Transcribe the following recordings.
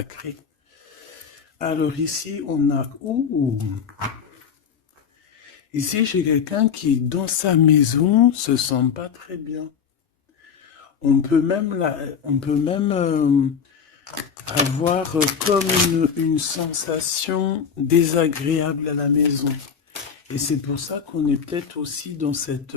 sacré. Alors ici, on a... Ouh. Ici, j'ai quelqu'un qui, dans sa maison, se sent pas très bien. On peut même, avoir comme une sensation désagréable à la maison. Et c'est pour ça qu'on est peut-être aussi dans cette...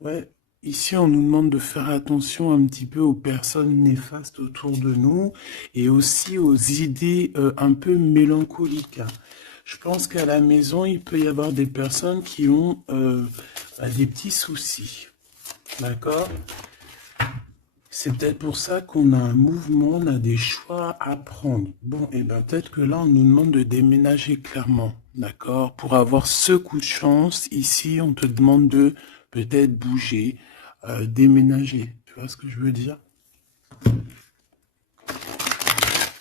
ouais, ici on nous demande de faire attention un petit peu aux personnes néfastes autour de nous et aussi aux idées un peu mélancoliques, hein. Je pense qu'à la maison, il peut y avoir des personnes qui ont des petits soucis. D'accord? C'est peut-être pour ça qu'on a un mouvement, on a des choix à prendre. Bon, et bien peut-être que là, on nous demande de déménager clairement. D'accord? Pour avoir ce coup de chance, ici, on te demande de peut-être bouger, déménager. Tu vois ce que je veux dire?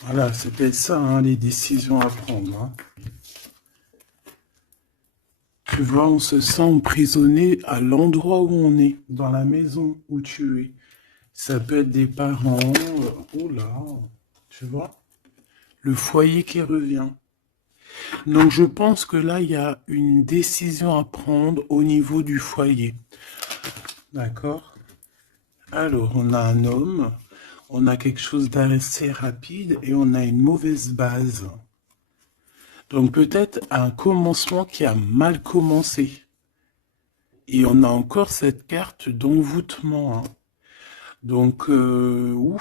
Voilà, c'est peut-être ça, hein, les décisions à prendre, hein. Tu vois, on se sent emprisonné à l'endroit où on est, dans la maison où tu es. Ça peut être des parents, oh là, tu vois, le foyer qui revient. Donc je pense que là, il y a une décision à prendre au niveau du foyer. D'accord? Alors, on a un homme, on a quelque chose d'assez rapide et on a une mauvaise base. Donc peut-être un commencement qui a mal commencé. Et on a encore cette carte d'envoûtement, hein. Donc, on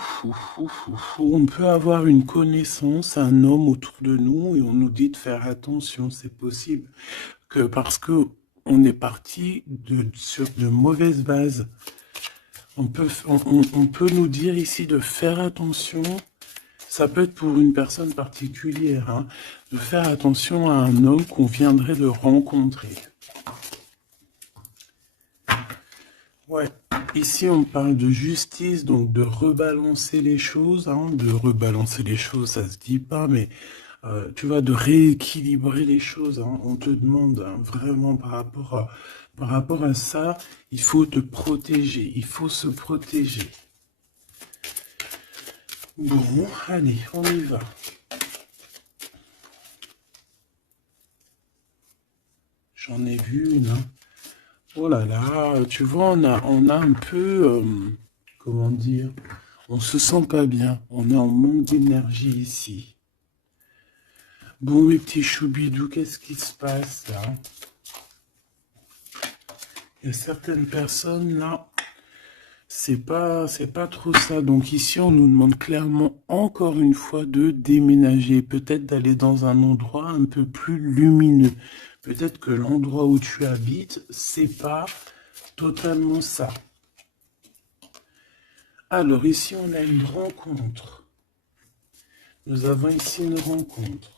peut avoir une connaissance, un homme autour de nous, et on nous dit de faire attention, c'est possible. Que parce que on est parti sur de mauvaises bases. On peut nous dire ici de faire attention, ça peut être pour une personne particulière, hein, de faire attention à un homme qu'on viendrait de rencontrer. Ouais, ici on parle de justice, donc de rebalancer les choses, hein, de rebalancer les choses, ça se dit pas, mais tu vois, de rééquilibrer les choses, hein. On te demande, hein, vraiment par rapport à ça, il faut te protéger, il faut se protéger. Bon, allez, on y va. J'en ai vu une, hein. Oh là là, tu vois, on a un peu, comment dire, on se sent pas bien, on est en manque d'énergie ici. Bon, mes petits choubidous, qu'est-ce qui se passe là? Il y a certaines personnes là, c'est pas trop ça. Donc ici, on nous demande clairement encore une fois de déménager, peut-être d'aller dans un endroit un peu plus lumineux. Peut-être que l'endroit où tu habites, c'est pas totalement ça. Alors ici, on a une rencontre. Nous avons ici une rencontre.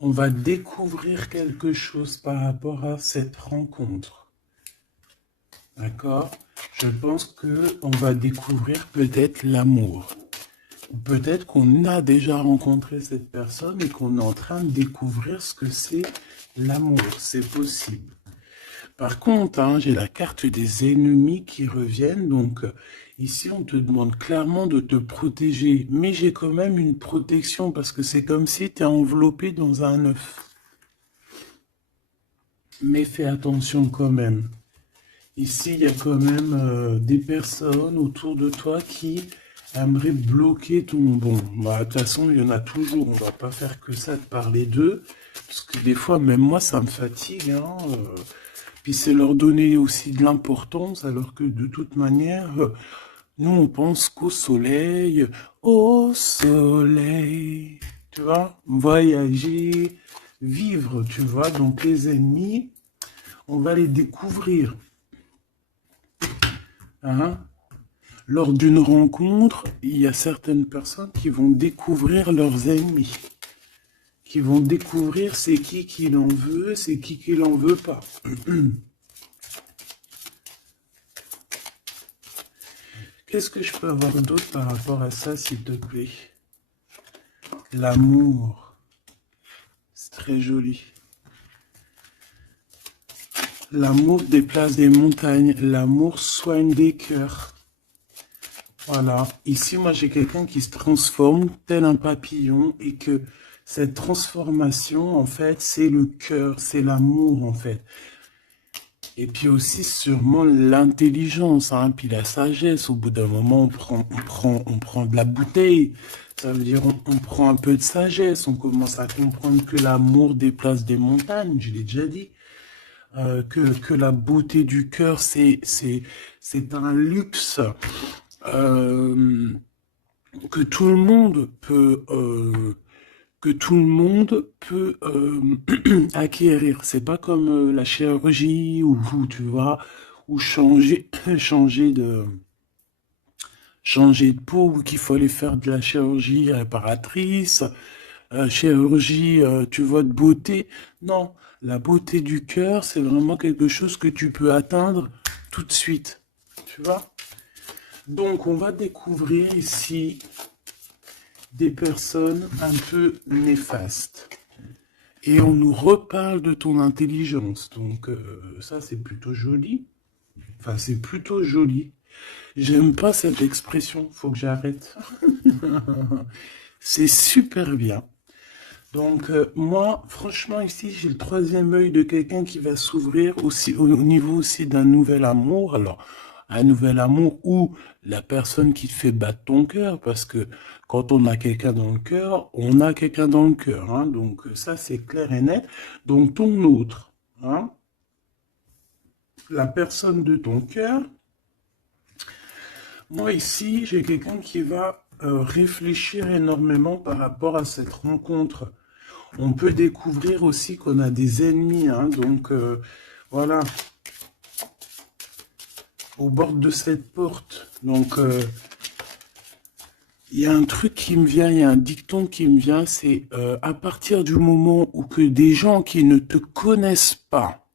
On va découvrir quelque chose par rapport à cette rencontre. D'accord? Je pense qu'on va découvrir peut-être l'amour. Peut-être qu'on a déjà rencontré cette personne et qu'on est en train de découvrir ce que c'est l'amour. C'est possible. Par contre, hein, j'ai la carte des ennemis qui reviennent. Donc, ici, on te demande clairement de te protéger. Mais j'ai quand même une protection parce que c'est comme si tu es enveloppé dans un œuf. Mais fais attention quand même. Ici, il y a quand même des personnes autour de toi qui aimeraient bloquer ton... Bon, bah, de toute façon, il y en a toujours. On va pas faire que ça de parler d'eux. Parce que des fois, même moi, ça me fatigue, hein. Puis c'est leur donner aussi de l'importance, alors que de toute manière, nous, on pense qu'au soleil, tu vois, voyager, vivre, tu vois. Donc les ennemis, on va les découvrir. Hein? Lors d'une rencontre, il y a certaines personnes qui vont découvrir leurs ennemis, qui vont découvrir c'est qui l'en veut, c'est qui l'en veut pas. Qu'est-ce que je peux avoir d'autre par rapport à ça, s'il te plaît? L'amour. C'est très joli. L'amour déplace des montagnes. L'amour soigne des cœurs. Voilà. Ici, moi, j'ai quelqu'un qui se transforme tel un papillon et que cette transformation, en fait, c'est le cœur, c'est l'amour, en fait. Et puis aussi, sûrement, l'intelligence, hein, puis la sagesse. Au bout d'un moment, on prend de la bouteille. Ça veut dire, on prend un peu de sagesse. On commence à comprendre que l'amour déplace des montagnes, je l'ai déjà dit. Que la beauté du cœur, c'est un luxe. Euh, que tout le monde peut acquérir. C'est pas comme la chirurgie ou tu vois ou changer de peau ou qu'il faut aller faire de la chirurgie réparatrice, chirurgie tu vois de beauté. Non, la beauté du cœur, c'est vraiment quelque chose que tu peux atteindre tout de suite. Tu vois? Donc on va découvrir ici des personnes un peu néfastes. Et on nous reparle de ton intelligence. Donc ça, c'est plutôt joli. Enfin, c'est plutôt joli. J'aime pas cette expression, faut que j'arrête. C'est super bien. Donc moi, franchement, ici, j'ai le troisième œil de quelqu'un qui va s'ouvrir aussi au niveau aussi d'un nouvel amour. Alors, un nouvel amour ou la personne qui te fait battre ton cœur, parce que quand on a quelqu'un dans le cœur, on a quelqu'un dans le cœur. Hein. Donc ça, c'est clair et net. Donc ton autre, hein, la personne de ton cœur, moi ici, j'ai quelqu'un qui va réfléchir énormément par rapport à cette rencontre. On peut découvrir aussi qu'on a des ennemis, hein, donc voilà, au bord de cette porte. Donc il y a un truc qui me vient, il y a un dicton qui me vient, c'est à partir du moment où que des gens qui ne te connaissent pas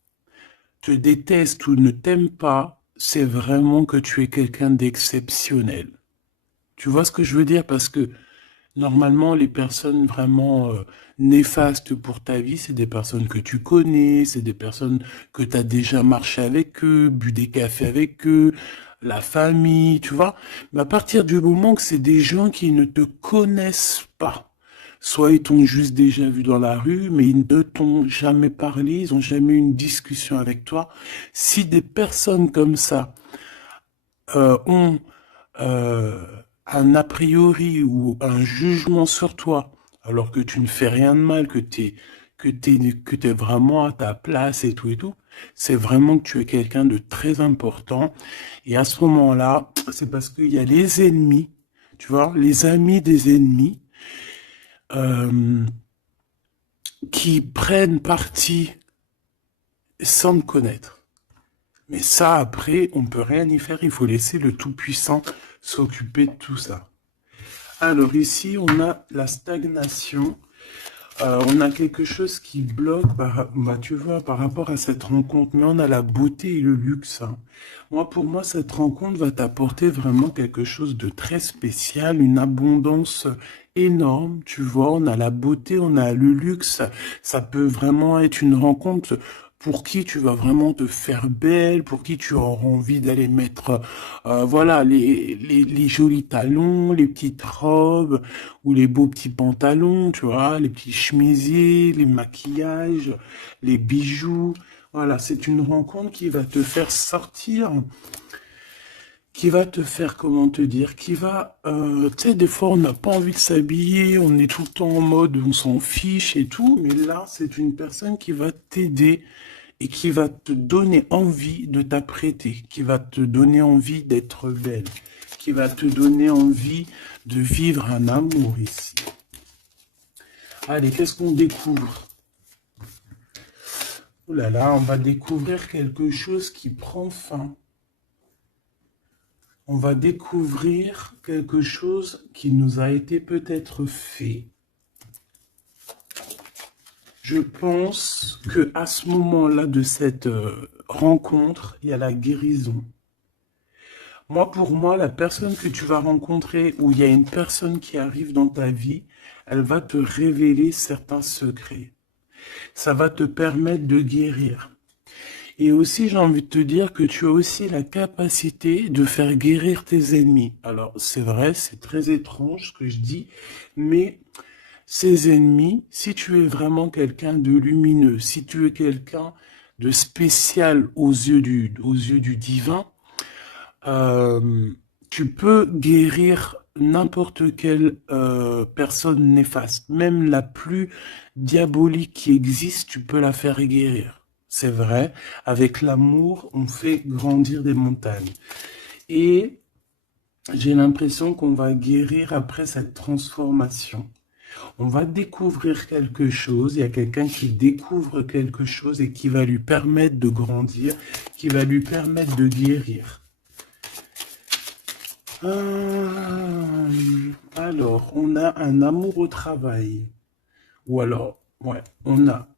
te détestent ou ne t'aiment pas, c'est vraiment que tu es quelqu'un d'exceptionnel. Tu vois ce que je veux dire? Parce que normalement, les personnes vraiment néfastes pour ta vie, c'est des personnes que tu connais, c'est des personnes que tu as déjà marché avec eux, bu des cafés avec eux, la famille, tu vois. Mais à partir du moment que c'est des gens qui ne te connaissent pas, soit ils t'ont juste déjà vu dans la rue, mais ils ne t'ont jamais parlé, ils n'ont jamais eu une discussion avec toi. Si des personnes comme ça ont euh, un a priori ou un jugement sur toi, alors que tu ne fais rien de mal, que t'es vraiment à ta place et tout, c'est vraiment que tu es quelqu'un de très important. Et à ce moment-là, c'est parce qu'il y a les ennemis, tu vois, les amis des ennemis, euh, qui prennent parti sans me connaître. Mais ça, après, on peut rien y faire. Il faut laisser le Tout-Puissant s'occuper de tout ça. Alors ici, on a la stagnation. On a quelque chose qui bloque, bah, tu vois, par rapport à cette rencontre. Mais on a la beauté et le luxe. Hein. Moi, pour moi, cette rencontre va t'apporter vraiment quelque chose de très spécial, une abondance énorme. Tu vois, on a la beauté, on a le luxe. Ça peut vraiment être une rencontre pour qui tu vas vraiment te faire belle, pour qui tu auras envie d'aller mettre, voilà, les jolis talons, les petites robes ou les beaux petits pantalons, tu vois, les petits chemisiers, les maquillages, les bijoux. Voilà, c'est une rencontre qui va te faire sortir, qui va te faire, comment te dire, qui va, tu sais, des fois on n'a pas envie de s'habiller, on est tout le temps en mode, on s'en fiche et tout, mais là, c'est une personne qui va t'aider et qui va te donner envie de t'apprêter, qui va te donner envie d'être belle, qui va te donner envie de vivre un amour ici. Allez, qu'est-ce qu'on découvre? Oh là là, on va découvrir quelque chose qui prend fin. On va découvrir quelque chose qui nous a été peut-être fait. Je pense que à ce moment-là de cette rencontre, il y a la guérison. Moi, pour moi, la personne que tu vas rencontrer, ou il y a une personne qui arrive dans ta vie, elle va te révéler certains secrets. Ça va te permettre de guérir. Et aussi, j'ai envie de te dire que tu as aussi la capacité de faire guérir tes ennemis. Alors, c'est vrai, c'est très étrange ce que je dis, mais ces ennemis, si tu es vraiment quelqu'un de lumineux, si tu es quelqu'un de spécial aux yeux du divin, euh, tu peux guérir n'importe quelle personne néfaste. Même la plus diabolique qui existe, tu peux la faire guérir. C'est vrai, avec l'amour, on fait grandir des montagnes. Et j'ai l'impression qu'on va guérir après cette transformation. On va découvrir quelque chose, il y a quelqu'un qui découvre quelque chose et qui va lui permettre de grandir, qui va lui permettre de guérir. Alors, on a un amour au travail. Ou alors, ouais, on a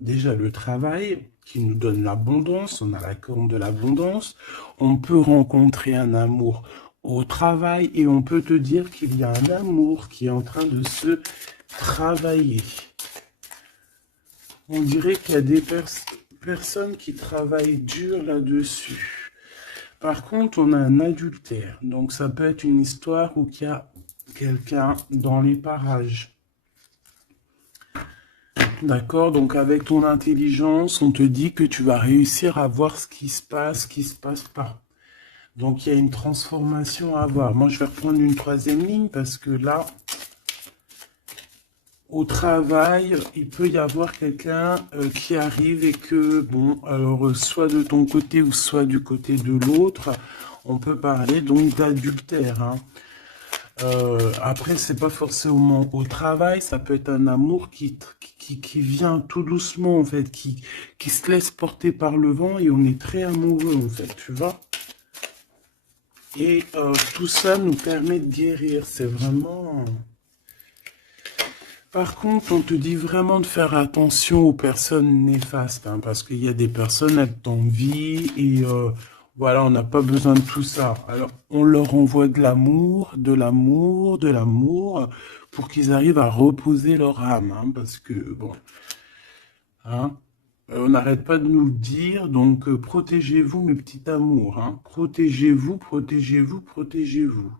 déjà le travail qui nous donne l'abondance, on a la corne de l'abondance. On peut rencontrer un amour au travail et on peut te dire qu'il y a un amour qui est en train de se travailler. On dirait qu'il y a des personnes qui travaillent dur là-dessus. Par contre, on a un adultère. Donc, ça peut être une histoire où il y a quelqu'un dans les parages. D'accord? Donc, avec ton intelligence, on te dit que tu vas réussir à voir ce qui se passe pas. Donc, il y a une transformation à avoir. Moi, je vais reprendre une troisième ligne parce que là, au travail, il peut y avoir quelqu'un qui arrive et que, bon, alors soit de ton côté ou soit du côté de l'autre, on peut parler donc d'adultère. Hein. Après, c'est pas forcément au travail, ça peut être un amour qui vient tout doucement, en fait, qui se laisse porter par le vent et on est très amoureux, en fait, tu vois. Et tout ça nous permet de guérir, c'est vraiment... Par contre, on te dit vraiment de faire attention aux personnes néfastes, hein, parce qu'il y a des personnes, elles t'envient et voilà, on n'a pas besoin de tout ça. Alors, on leur envoie de l'amour, de l'amour, de l'amour, pour qu'ils arrivent à reposer leur âme, hein, parce que, bon, hein, on n'arrête pas de nous le dire, donc protégez-vous, mes petits amours, hein, protégez-vous, protégez-vous, protégez-vous.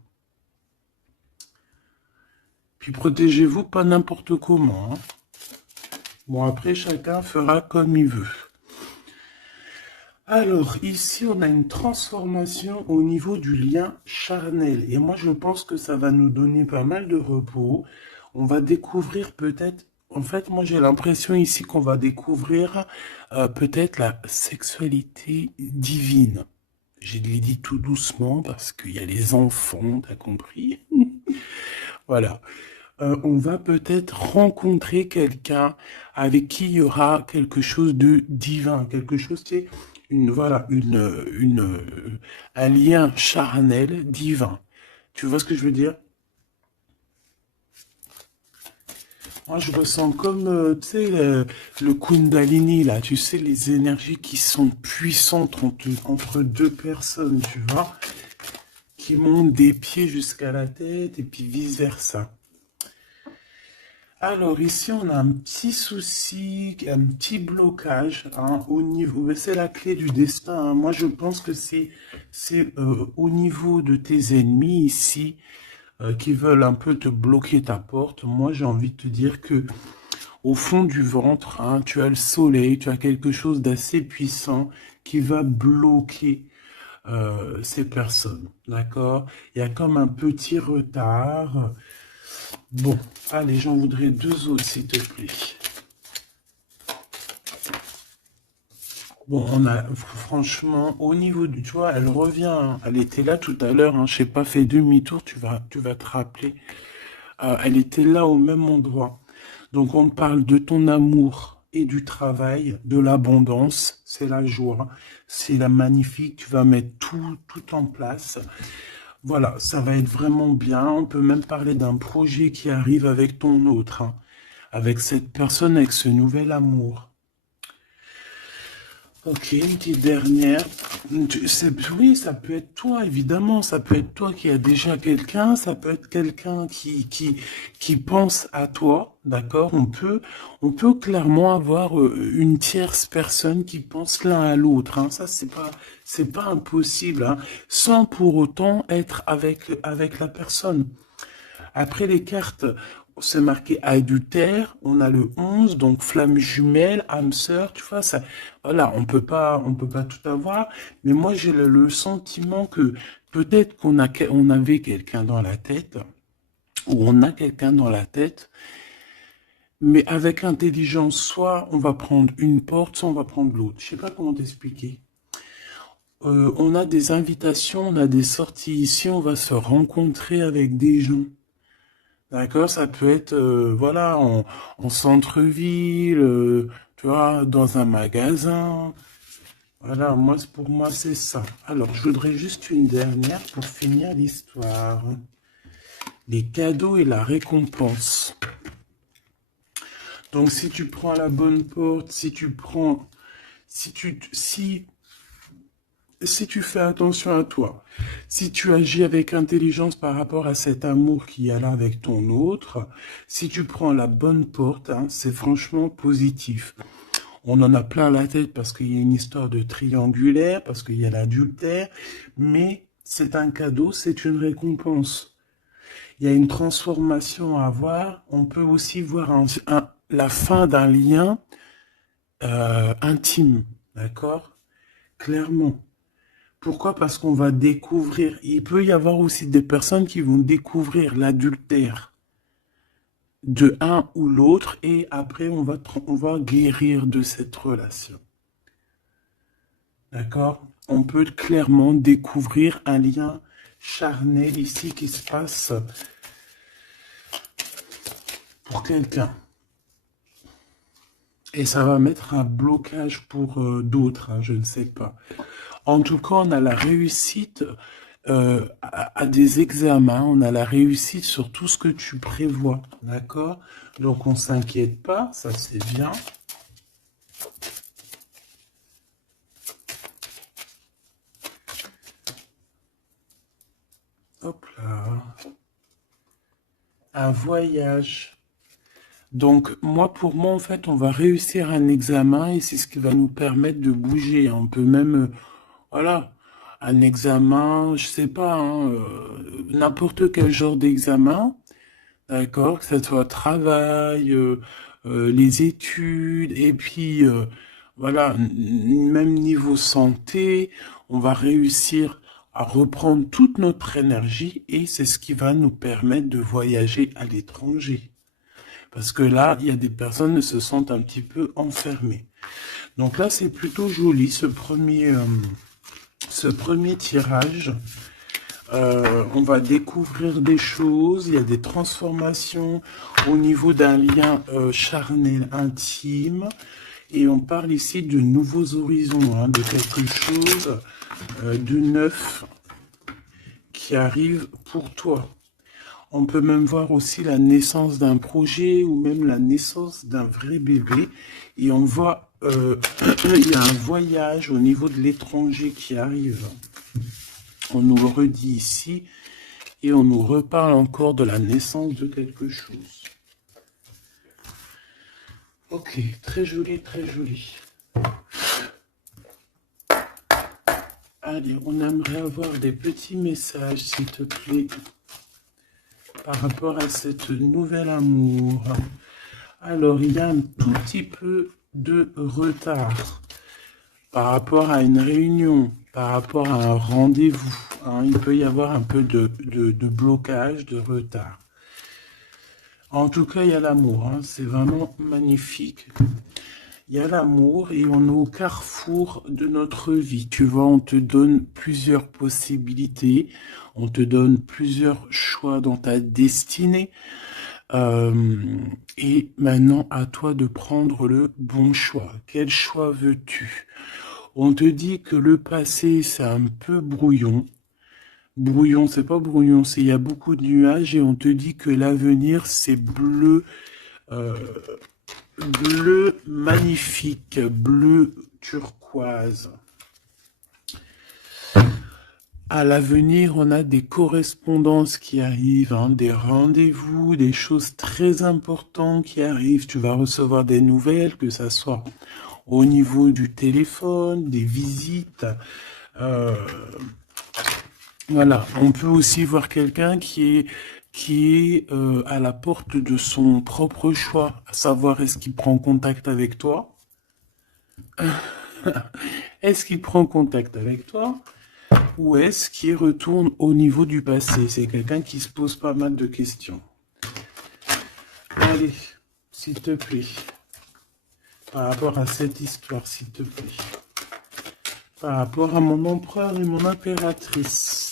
Puis protégez-vous pas n'importe comment. Hein. Bon, après, chacun fera comme il veut. Alors, ici, on a une transformation au niveau du lien charnel. Et moi, je pense que ça va nous donner pas mal de repos. On va découvrir peut-être... En fait, moi, j'ai l'impression ici qu'on va découvrir peut-être la sexualité divine. Je l'ai dit tout doucement parce qu'il y a les enfants, t'as compris? Voilà. On va peut-être rencontrer quelqu'un avec qui il y aura quelque chose de divin, quelque chose qui est un lien charnel divin. Tu vois ce que je veux dire? Moi, je ressens comme, tu sais, le Kundalini, là, tu sais, les énergies qui sont puissantes entre deux personnes, tu vois, qui montent des pieds jusqu'à la tête et puis vice-versa. Alors ici, on a un petit souci, un petit blocage hein, au niveau, c'est la clé du destin. Hein. Moi, je pense que c'est au niveau de tes ennemis ici qui veulent un peu te bloquer ta porte. Moi, j'ai envie de te dire que au fond du ventre, hein, tu as le soleil, tu as quelque chose d'assez puissant qui va bloquer ces personnes. D'accord? Il y a comme un petit retard. Bon, allez, j'en voudrais deux autres, s'il te plaît. Bon, on a, franchement, au niveau du, tu vois, elle revient, hein. Elle était là tout à l'heure, hein, je n'ai pas fait demi-tour, tu vas te rappeler. Elle était là au même endroit. Donc, on parle de ton amour et du travail, de l'abondance, c'est la joie, c'est la magnifique, tu vas mettre tout en place. Voilà, ça va être vraiment bien. On peut même parler d'un projet qui arrive avec ton autre, hein, avec cette personne, avec ce nouvel amour. Ok, une petite dernière. Oui, ça peut être toi, évidemment. Ça peut être toi qui as déjà quelqu'un. Ça peut être quelqu'un qui pense à toi. D'accord? On peut clairement avoir une tierce personne qui pense l'un à l'autre. Hein. Ça, c'est pas impossible. Hein, sans pour autant être avec la personne. Après les cartes, c'est marqué adultère, on a le 11, donc flamme jumelle, âme sœur, tu vois, ça, voilà, on peut pas tout avoir, mais moi j'ai le sentiment que peut-être on avait quelqu'un dans la tête, ou on a quelqu'un dans la tête, mais avec intelligence, soit on va prendre une porte, soit on va prendre l'autre. Je sais pas comment t'expliquer. On a des invitations, on a des sorties ici, on va se rencontrer avec des gens. D'accord, ça peut être, voilà, en centre-ville, tu vois, dans un magasin. Voilà, pour moi, c'est ça. Alors, je voudrais juste une dernière pour finir l'histoire. Les cadeaux et la récompense. Donc, si tu prends la bonne porte, si tu fais attention à toi, si tu agis avec intelligence par rapport à cet amour qu'il y a là avec ton autre, si tu prends la bonne porte, hein, c'est franchement positif. On en a plein la tête parce qu'il y a une histoire de triangulaire, parce qu'il y a l'adultère, mais c'est un cadeau, c'est une récompense. Il y a une transformation à avoir. On peut aussi voir la fin d'un lien intime, d'accord? Clairement. Pourquoi? Parce qu'on va découvrir. Il peut y avoir aussi des personnes qui vont découvrir l'adultère de un ou l'autre et après on va guérir de cette relation. D'accord? On peut clairement découvrir un lien charnel ici qui se passe pour quelqu'un. Et ça va mettre un blocage pour d'autres, hein, je ne sais pas. En tout cas, on a la réussite à des examens, on a la réussite sur tout ce que tu prévois, d'accord? Donc on s'inquiète pas, ça c'est bien. Hop là. Un voyage. Donc pour moi, en fait, on va réussir un examen et c'est ce qui va nous permettre de bouger. On peut même, voilà, un examen, je sais pas, hein, n'importe quel genre d'examen. D'accord, que ce soit travail, les études, et puis voilà, même niveau santé, on va réussir à reprendre toute notre énergie et c'est ce qui va nous permettre de voyager à l'étranger. Parce que là, il y a des personnes qui se sentent un petit peu enfermées. Donc là, c'est plutôt joli ce premier tirage. On va découvrir des choses, il y a des transformations au niveau d'un lien charnel intime. Et on parle ici de nouveaux horizons, hein, de quelque chose de neuf qui arrive pour toi. On peut même voir aussi la naissance d'un projet ou même la naissance d'un vrai bébé. Et on voit, il y a un voyage au niveau de l'étranger qui arrive. On nous le redit ici et on nous reparle encore de la naissance de quelque chose. Ok, très joli, très joli. Allez, on aimerait avoir des petits messages, s'il te plaît, par rapport à cette nouvel amour. Alors, il y a un tout petit peu de retard par rapport à une réunion, par rapport à un rendez-vous. Hein, il peut y avoir un peu de blocage, de retard. En tout cas, il y a l'amour. Hein, c'est vraiment magnifique. Il y a l'amour et on est au carrefour de notre vie. Tu vois, on te donne plusieurs possibilités, on te donne plusieurs choix dans ta destinée. Et maintenant, à toi de prendre le bon choix. Quel choix veux-tu? On te dit que le passé, c'est un peu brouillon. Brouillon, c'est pas brouillon, c'est il y a beaucoup de nuages et on te dit que l'avenir, c'est bleu. Bleu magnifique, bleu turquoise. turquoise. À l'avenir, on a des correspondances qui arrivent, hein, des rendez-vous, des choses très importantes qui arrivent. Tu vas recevoir des nouvelles, que ça soit au niveau du téléphone, des visites. Euh, voilà, on peut aussi voir quelqu'un qui est à la porte de son propre choix, à savoir est-ce qu'il prend contact avec toi? Est-ce qu'il prend contact avec toi? Ou est-ce qu'il retourne au niveau du passé? C'est quelqu'un qui se pose pas mal de questions. Allez, s'il te plaît, par rapport à cette histoire, s'il te plaît, par rapport à mon empereur et mon impératrice.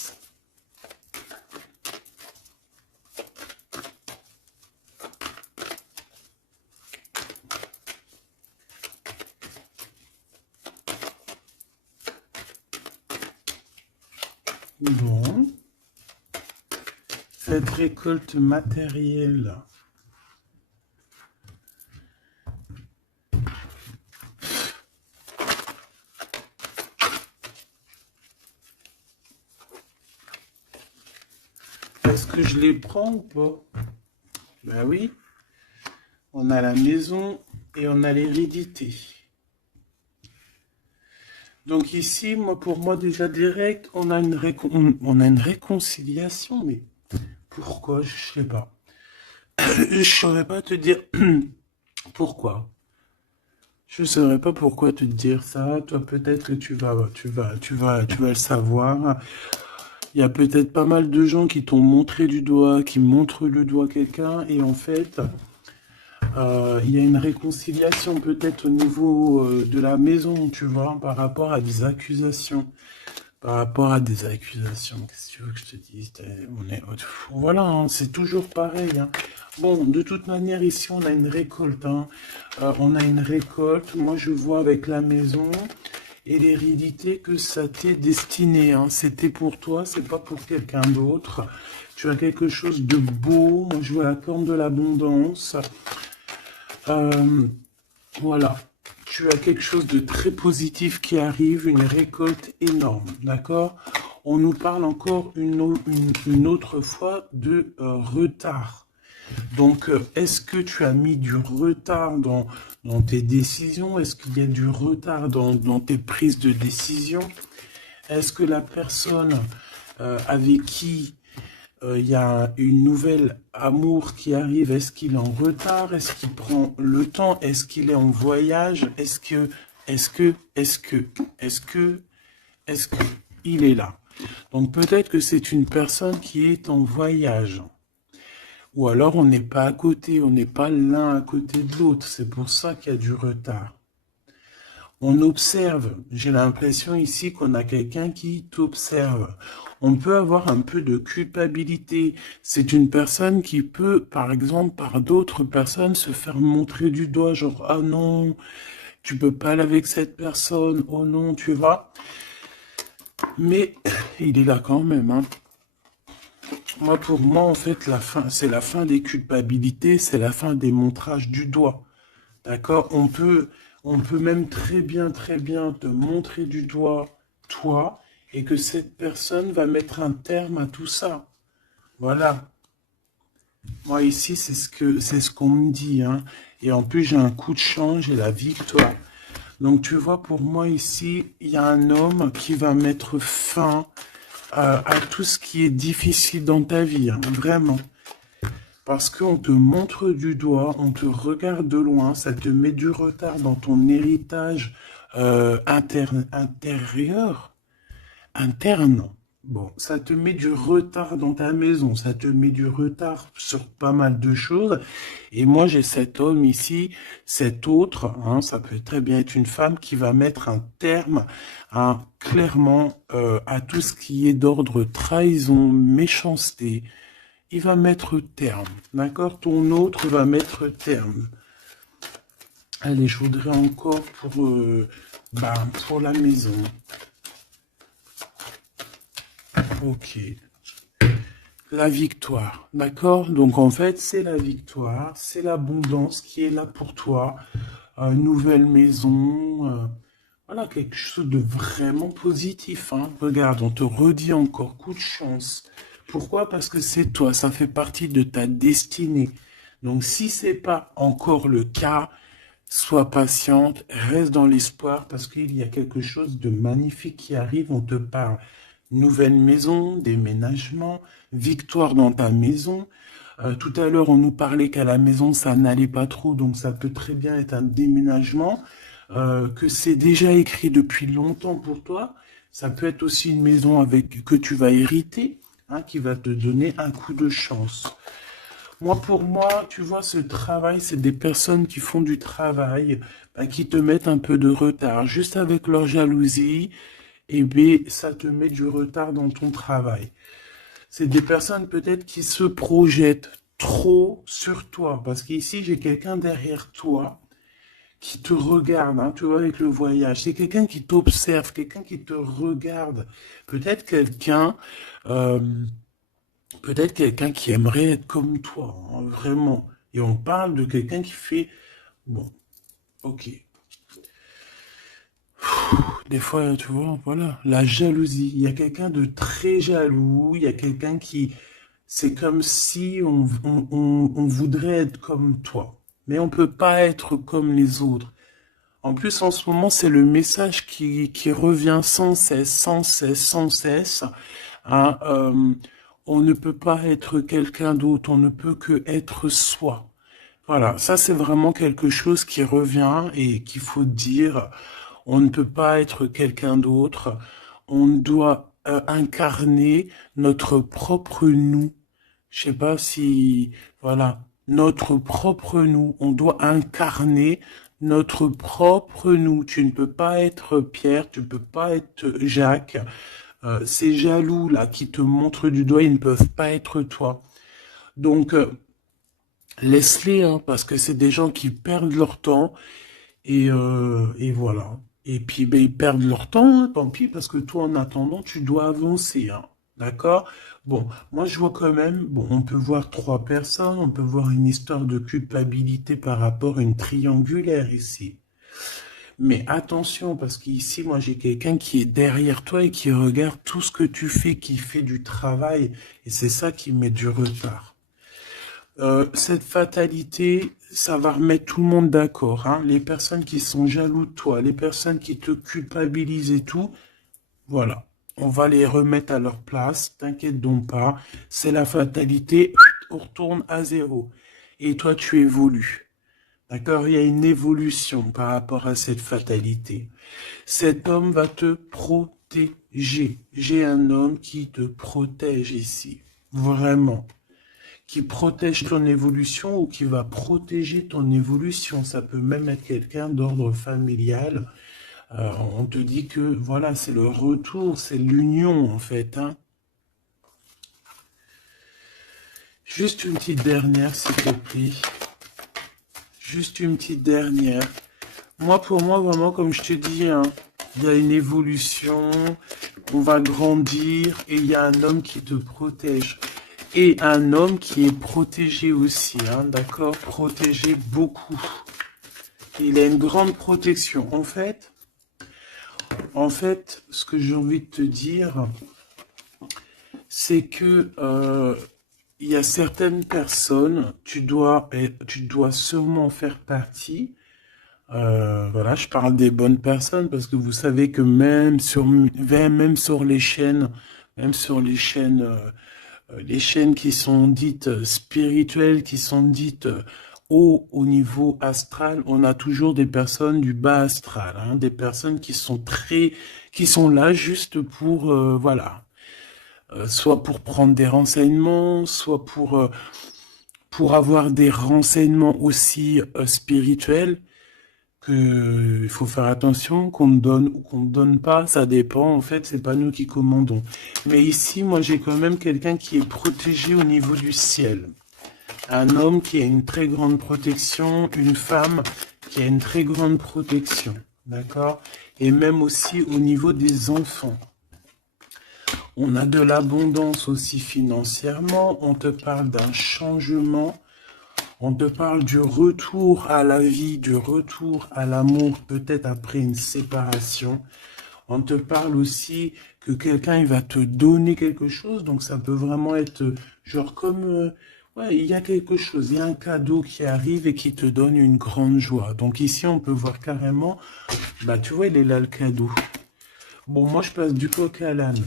Bon. Cette récolte matérielle. Est-ce que je les prends ou pas? Ben oui. On a la maison et on a l'hérédité. Donc ici, pour moi déjà direct, on a une réconciliation, mais pourquoi? Je sais pas. Je saurais pas te dire pourquoi. Je saurais pas pourquoi te dire ça. Toi, peut-être que tu vas le savoir. Il y a peut-être pas mal de gens qui t'ont montré du doigt, qui montrent le doigt à quelqu'un, et en fait, il y a une réconciliation peut-être au niveau de la maison, tu vois, par rapport à des accusations. Par rapport à des accusations, qu'est-ce que tu veux que je te dise? Voilà, hein, c'est toujours pareil, hein. Bon, de toute manière, ici, on a une récolte, hein. On a une récolte. Moi, je vois avec la maison et l'hérédité que ça t'est destiné, hein. C'était pour toi, c'est pas pour quelqu'un d'autre. Tu as quelque chose de beau. Moi, je vois la corne de l'abondance. Voilà. Tu as quelque chose de très positif qui arrive, une récolte énorme, d'accord? On nous parle encore une autre fois de retard. Donc, est-ce que tu as mis du retard dans tes décisions? Est-ce qu'il y a du retard dans tes prises de décision? Est-ce que la personne avec qui il y a une nouvelle amour qui arrive, est-ce qu'il est en retard? Est-ce qu'il prend le temps? Est-ce qu'il est en voyage? Est-ce que il est là? Donc peut-être que c'est une personne qui est en voyage. Ou alors on n'est pas à côté, on n'est pas l'un à côté de l'autre. C'est pour ça qu'il y a du retard. On observe. J'ai l'impression ici qu'on a quelqu'un qui t'observe. On peut avoir un peu de culpabilité. C'est une personne qui peut, par exemple, par d'autres personnes, se faire montrer du doigt, genre, ah non, tu peux pas aller avec cette personne, oh non, tu vois. Mais il est là quand même, hein. Moi, pour moi, en fait, la fin, c'est la fin des culpabilités, c'est la fin des montrages du doigt. D'accord? On peut même très bien te montrer du doigt, toi, et que cette personne va mettre un terme à tout ça. Voilà. Moi, ici, c'est ce qu'on me dit, hein. Et en plus, j'ai un coup de chance, j'ai la victoire. Donc, tu vois, pour moi, ici, il y a un homme qui va mettre fin à tout ce qui est difficile dans ta vie, hein, vraiment. Parce qu'on te montre du doigt, on te regarde de loin, ça te met du retard dans ton héritage interne. Bon, ça te met du retard dans ta maison, ça te met du retard sur pas mal de choses. Et moi, j'ai cet homme ici, cet autre, hein, ça peut très bien être une femme qui va mettre un terme clairement à tout ce qui est d'ordre trahison, méchanceté. Il va mettre terme, d'accord? Ton autre va mettre terme. Allez, je voudrais encore pour la maison. Ok. La victoire, d'accord? Donc en fait, c'est la victoire, c'est l'abondance qui est là pour toi. Nouvelle maison. voilà, quelque chose de vraiment positif, hein. Regarde, on te redit encore coup de chance. Pourquoi? Parce que c'est toi, ça fait partie de ta destinée. Donc, si c'est pas encore le cas, sois patiente, reste dans l'espoir parce qu'il y a quelque chose de magnifique qui arrive. On te parle nouvelle maison, déménagement, victoire dans ta maison. Tout à l'heure, on nous parlait qu'à la maison, ça n'allait pas trop, donc ça peut très bien être un déménagement, que c'est déjà écrit depuis longtemps pour toi. Ça peut être aussi une maison avec que tu vas hériter, hein, qui va te donner un coup de chance. Moi, pour moi, tu vois, ce travail, c'est des personnes qui font du travail, bah, qui te mettent un peu de retard. Juste avec leur jalousie, et bien, ça te met du retard dans ton travail. C'est des personnes peut-être qui se projettent trop sur toi. Parce qu'ici, j'ai quelqu'un derrière toi qui te regarde, hein, tu vois, avec le voyage. C'est quelqu'un qui t'observe, quelqu'un qui te regarde. Peut-être quelqu'un, euh, peut-être quelqu'un qui aimerait être comme toi, hein, vraiment. Et on parle de quelqu'un qui fait, bon, ok. Des fois, tu vois, voilà, la jalousie. Il y a quelqu'un de très jaloux, il y a quelqu'un qui, c'est comme si on voudrait être comme toi. Mais on peut pas être comme les autres. En plus, en ce moment, c'est le message qui revient sans cesse, sans cesse, sans cesse. Hein, on ne peut pas être quelqu'un d'autre, on ne peut que être soi. Voilà, ça c'est vraiment quelque chose qui revient et qu'il faut dire. On ne peut pas être quelqu'un d'autre. On doit incarner notre propre nous. Je sais pas si, voilà, notre propre nous. On doit incarner notre propre nous. Tu ne peux pas être Pierre, tu ne peux pas être Jacques. Ces jaloux là qui te montrent du doigt, ils ne peuvent pas être toi. Donc laisse-les, hein, parce que c'est des gens qui perdent leur temps et voilà. Et puis ben, ils perdent leur temps, hein, tant pis, parce que toi en attendant tu dois avancer, hein. D'accord? Bon, moi je vois quand même, bon, on peut voir trois personnes, on peut voir une histoire de culpabilité par rapport à une triangulaire ici. Mais attention, parce qu'ici, moi, j'ai quelqu'un qui est derrière toi et qui regarde tout ce que tu fais, qui fait du travail. Et c'est ça qui met du retard. Cette fatalité, ça va remettre tout le monde d'accord, hein. Les personnes qui sont jaloux de toi, les personnes qui te culpabilisent et tout, voilà. On va les remettre à leur place, t'inquiète donc pas. C'est la fatalité, on retourne à zéro. Et toi, tu évolues. D'accord? Il y a une évolution par rapport à cette fatalité. Cet homme va te protéger. J'ai un homme qui te protège ici. Vraiment. Qui protège ton évolution ou qui va protéger ton évolution. Ça peut même être quelqu'un d'ordre familial. On te dit que, voilà, c'est le retour, c'est l'union, en fait, hein. Juste une petite dernière, s'il te plaît. Juste une petite dernière. Moi, pour moi, vraiment, comme je te dis, hein, il y a une évolution, on va grandir et il y a un homme qui te protège. Et un homme qui est protégé aussi, hein, d'accord? Protégé beaucoup. Il a une grande protection. En fait, ce que j'ai envie de te dire, c'est que il y a certaines personnes, tu dois sûrement faire partie. Voilà, je parle des bonnes personnes parce que vous savez que même sur les chaînes qui sont dites spirituelles, qui sont dites haut au niveau astral, on a toujours des personnes du bas astral, hein, des personnes qui sont là juste pour, voilà, soit pour prendre des renseignements, soit pour avoir des renseignements aussi spirituels que il faut faire attention qu'on me donne ou qu'on me donne pas, ça dépend. En fait, c'est pas nous qui commandons. Mais ici, moi, j'ai quand même quelqu'un qui est protégé au niveau du ciel. Un homme qui a une très grande protection, une femme qui a une très grande protection. D'accord? Et même aussi au niveau des enfants. On a de l'abondance aussi financièrement. On te parle d'un changement. On te parle du retour à la vie, du retour à l'amour, peut-être après une séparation. On te parle aussi que quelqu'un il va te donner quelque chose, donc ça peut vraiment être genre comme ouais, il y a quelque chose, il y a un cadeau qui arrive et qui te donne une grande joie. Donc ici on peut voir carrément, bah tu vois il est là le cadeau. Bon moi je passe du coq à l'âne.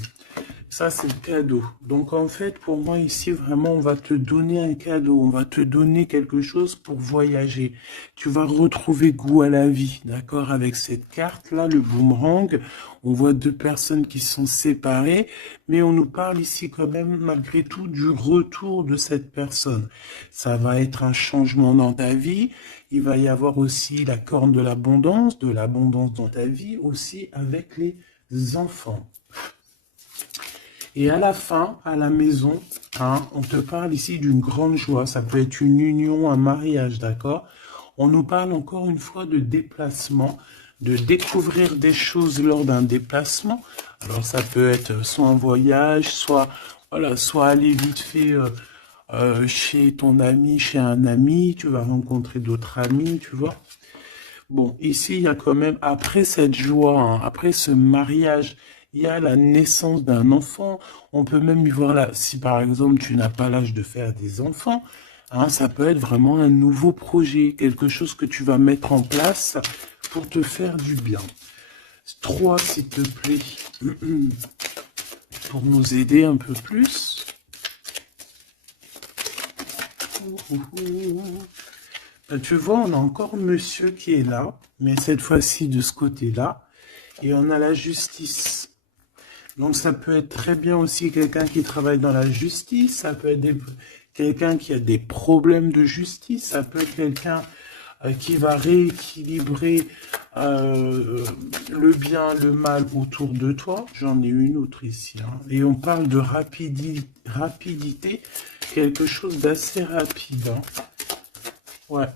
Ça, c'est le cadeau. Donc, en fait, pour moi, ici, vraiment, on va te donner un cadeau. On va te donner quelque chose pour voyager. Tu vas retrouver goût à la vie, d'accord? Avec cette carte-là, le boomerang, on voit deux personnes qui sont séparées, mais on nous parle ici quand même, malgré tout, du retour de cette personne. Ça va être un changement dans ta vie. Il va y avoir aussi la corne de l'abondance dans ta vie, aussi avec les enfants. Et à la fin, à la maison, hein, on te parle ici d'une grande joie. Ça peut être une union, un mariage, d'accord? On nous parle encore une fois de déplacement, de découvrir des choses lors d'un déplacement. Alors ça peut être soit un voyage, soit voilà, soit aller vite fait chez ton ami, chez un ami. Tu vas rencontrer d'autres amis, tu vois. Bon, ici, il y a quand même, après cette joie, hein, après ce mariage, il y a la naissance d'un enfant. On peut même y voir là, si par exemple tu n'as pas l'âge de faire des enfants, hein, ça peut être vraiment un nouveau projet, quelque chose que tu vas mettre en place pour te faire du bien. 3, s'il te plaît, pour nous aider un peu plus. Tu vois, on a encore monsieur qui est là, mais cette fois-ci de ce côté-là. Et on a la justice. Donc ça peut être très bien aussi quelqu'un qui travaille dans la justice, ça peut être quelqu'un qui a des problèmes de justice, ça peut être quelqu'un qui va rééquilibrer le bien, le mal autour de toi. J'en ai une autre ici. Hein. Et on parle de rapidité, quelque chose d'assez rapide. Hein. Ouais.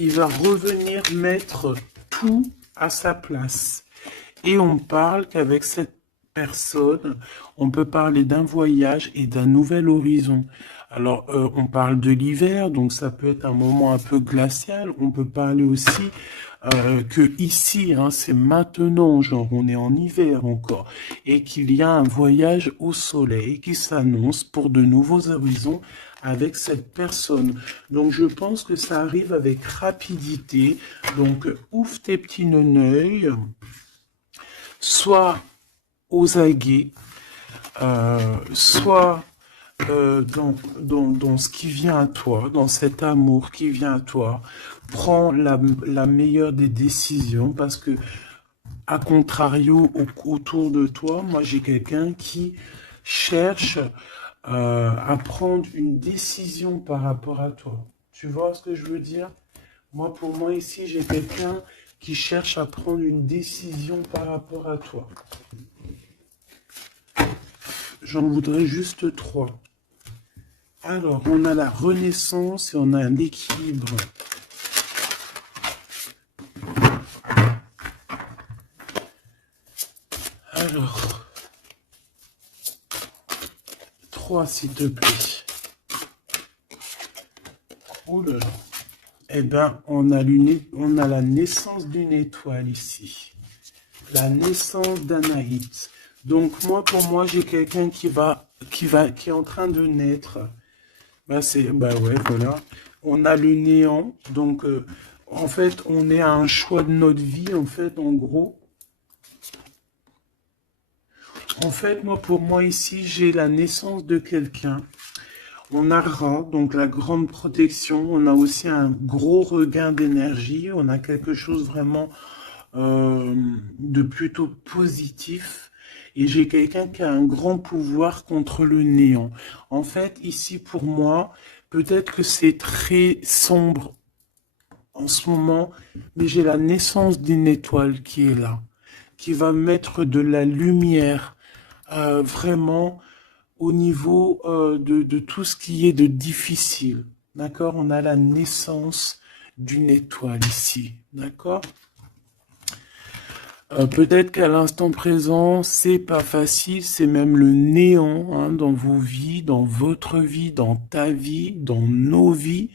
Il va revenir mettre tout à sa place. Et on parle qu'avec cette personne, on peut parler d'un voyage et d'un nouvel horizon. Alors, on parle de l'hiver, donc ça peut être un moment un peu glacial. On peut parler aussi que ici, hein, c'est maintenant, genre on est en hiver encore, et qu'il y a un voyage au soleil qui s'annonce pour de nouveaux horizons avec cette personne. Donc je pense que ça arrive avec rapidité. Donc ouvre tes petits neneuils, soit aux aguets, soit dans ce qui vient à toi, dans cet amour qui vient à toi. Prends la meilleure des décisions parce que, à contrario, autour de toi, moi j'ai quelqu'un qui cherche à prendre une décision par rapport à toi. Tu vois ce que je veux dire? Moi, pour moi, ici, j'ai quelqu'un qui cherche à prendre une décision par rapport à toi. J'en voudrais juste 3. Alors, on a la renaissance et on a l'équilibre. Alors, 3 s'il te plaît. Oh là là. Eh bien, on a la naissance d'une étoile ici. La naissance d'Anaït. Donc, pour moi, j'ai quelqu'un qui est en train de naître. Bah ouais, voilà. On a le néant. Donc, en fait, on est à un choix de notre vie, en fait, en gros. En fait, pour moi, ici, j'ai la naissance de quelqu'un. On a Ra, donc la grande protection. On a aussi un gros regain d'énergie. On a quelque chose vraiment de plutôt positif. Et j'ai quelqu'un qui a un grand pouvoir contre le néant. En fait, ici, pour moi, peut-être que c'est très sombre en ce moment, mais j'ai la naissance d'une étoile qui est là, qui va mettre de la lumière vraiment au niveau de tout ce qui est de difficile. D'accord? On a la naissance d'une étoile ici. D'accord? Peut-être qu'à l'instant présent, c'est pas facile, c'est même le néant hein, dans vos vies, dans votre vie, dans ta vie, dans nos vies.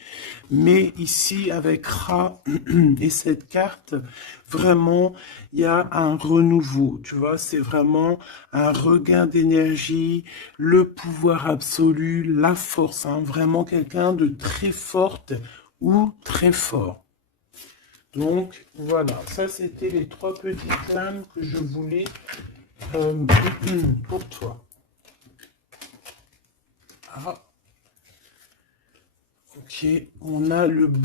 Mais ici, avec Ra et cette carte, vraiment, il y a un renouveau. Tu vois, c'est vraiment un regain d'énergie, le pouvoir absolu, la force. Hein, vraiment quelqu'un de très forte ou très fort. Donc voilà, ça c'était les trois petites lames que je voulais euh, pour toi. Ah, ok, on a le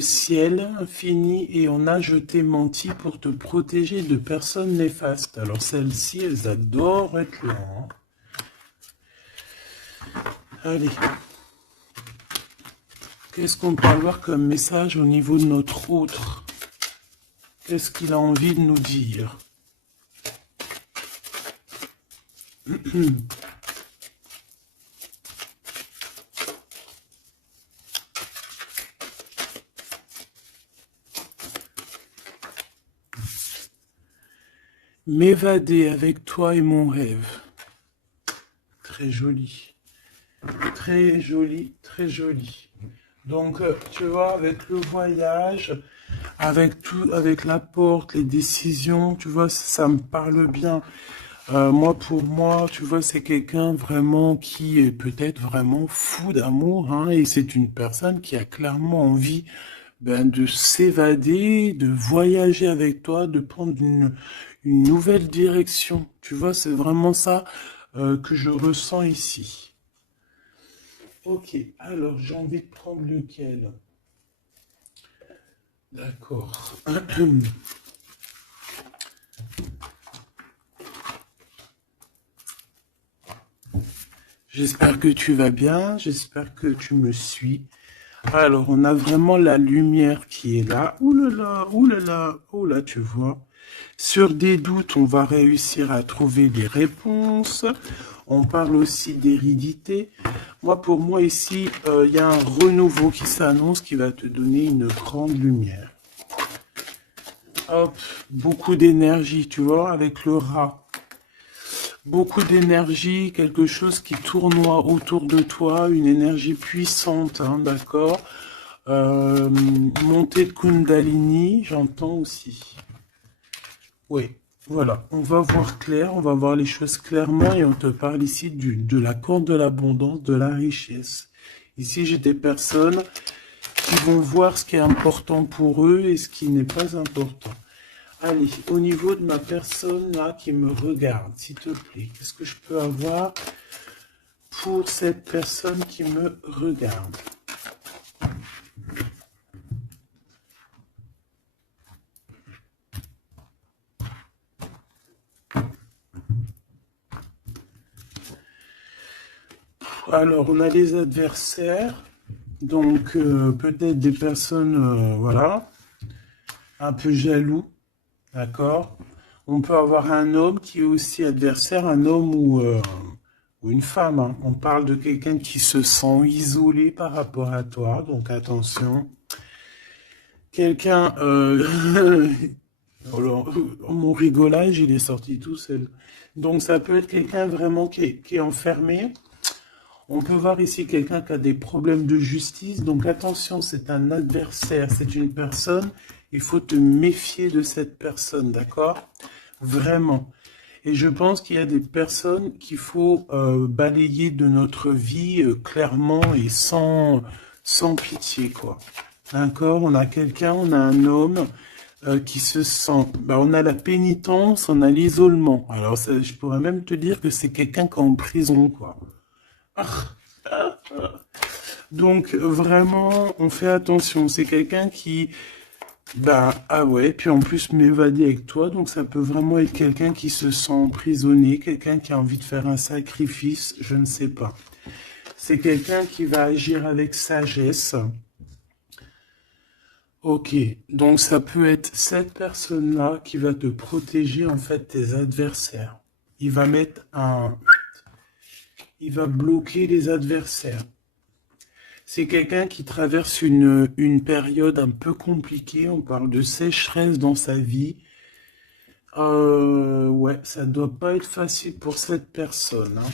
ciel infini et on a je t'ai menti pour te protéger de personnes néfastes. Alors celles-ci, elles adorent être là. Hein. Allez, qu'est-ce qu'on peut avoir comme message au niveau de notre autre? Qu'est-ce qu'il a envie de nous dire? M'évader avec toi est mon rêve. Très joli. Très joli, très joli. Donc, tu vois, avec le voyage, avec tout, avec la porte, les décisions, tu vois, ça me parle bien. Moi, pour moi, tu vois, c'est quelqu'un vraiment qui est peut-être vraiment fou d'amour, hein, et c'est une personne qui a clairement envie de s'évader, de voyager avec toi, de prendre une nouvelle direction. Tu vois, c'est vraiment ça que je ressens ici. Ok, alors j'ai envie de prendre lequel? D'accord. J'espère que tu vas bien, j'espère que tu me suis. Alors, on a vraiment la lumière qui est là. Ouh là là, ouh là là, oh là, tu vois. Sur des doutes, on va réussir à trouver des réponses. On parle aussi d'hérédité. Moi, pour moi, ici, il y a un renouveau qui s'annonce qui va te donner une grande lumière. Hop, beaucoup d'énergie, tu vois, avec le rat. Beaucoup d'énergie, quelque chose qui tournoie autour de toi, une énergie puissante, hein, d'accord. Montée de Kundalini, j'entends aussi. Oui, voilà, on va voir clair, on va voir les choses clairement et on te parle ici de la corde de l'abondance, de la richesse. Ici, j'ai des personnes qui vont voir ce qui est important pour eux et ce qui n'est pas important. Allez, au niveau de ma personne là qui me regarde, s'il te plaît, qu'est-ce que je peux avoir pour cette personne qui me regarde? Alors, on a les adversaires, donc peut-être des personnes, voilà, un peu jaloux, d'accord? On peut avoir un homme qui est aussi adversaire, un homme ou une femme. Hein. On parle de quelqu'un qui se sent isolé par rapport à toi, donc attention. Quelqu'un, alors, mon rigolage, il est sorti tout seul. Donc ça peut être quelqu'un vraiment qui est enfermé. On peut voir ici quelqu'un qui a des problèmes de justice. Donc attention, c'est un adversaire, c'est une personne. Il faut te méfier de cette personne, d'accord? Vraiment. Et je pense qu'il y a des personnes qu'il faut balayer de notre vie clairement et sans pitié, quoi. D'accord? On a quelqu'un, on a un homme qui se sent... on a la pénitence, on a l'isolement. Alors, je pourrais même te dire que c'est quelqu'un qui est en prison, quoi. Donc, vraiment, on fait attention. C'est quelqu'un qui... ah ouais, puis en plus m'évader avec toi, donc ça peut vraiment être quelqu'un qui se sent emprisonné, quelqu'un qui a envie de faire un sacrifice, je ne sais pas. C'est quelqu'un qui va agir avec sagesse. Ok, donc ça peut être cette personne-là qui va te protéger en fait tes adversaires. Il va mettre un... Il va bloquer les adversaires. C'est quelqu'un qui traverse une période un peu compliquée. On parle de sécheresse dans sa vie. Ouais, ça doit pas être facile pour cette personne, hein.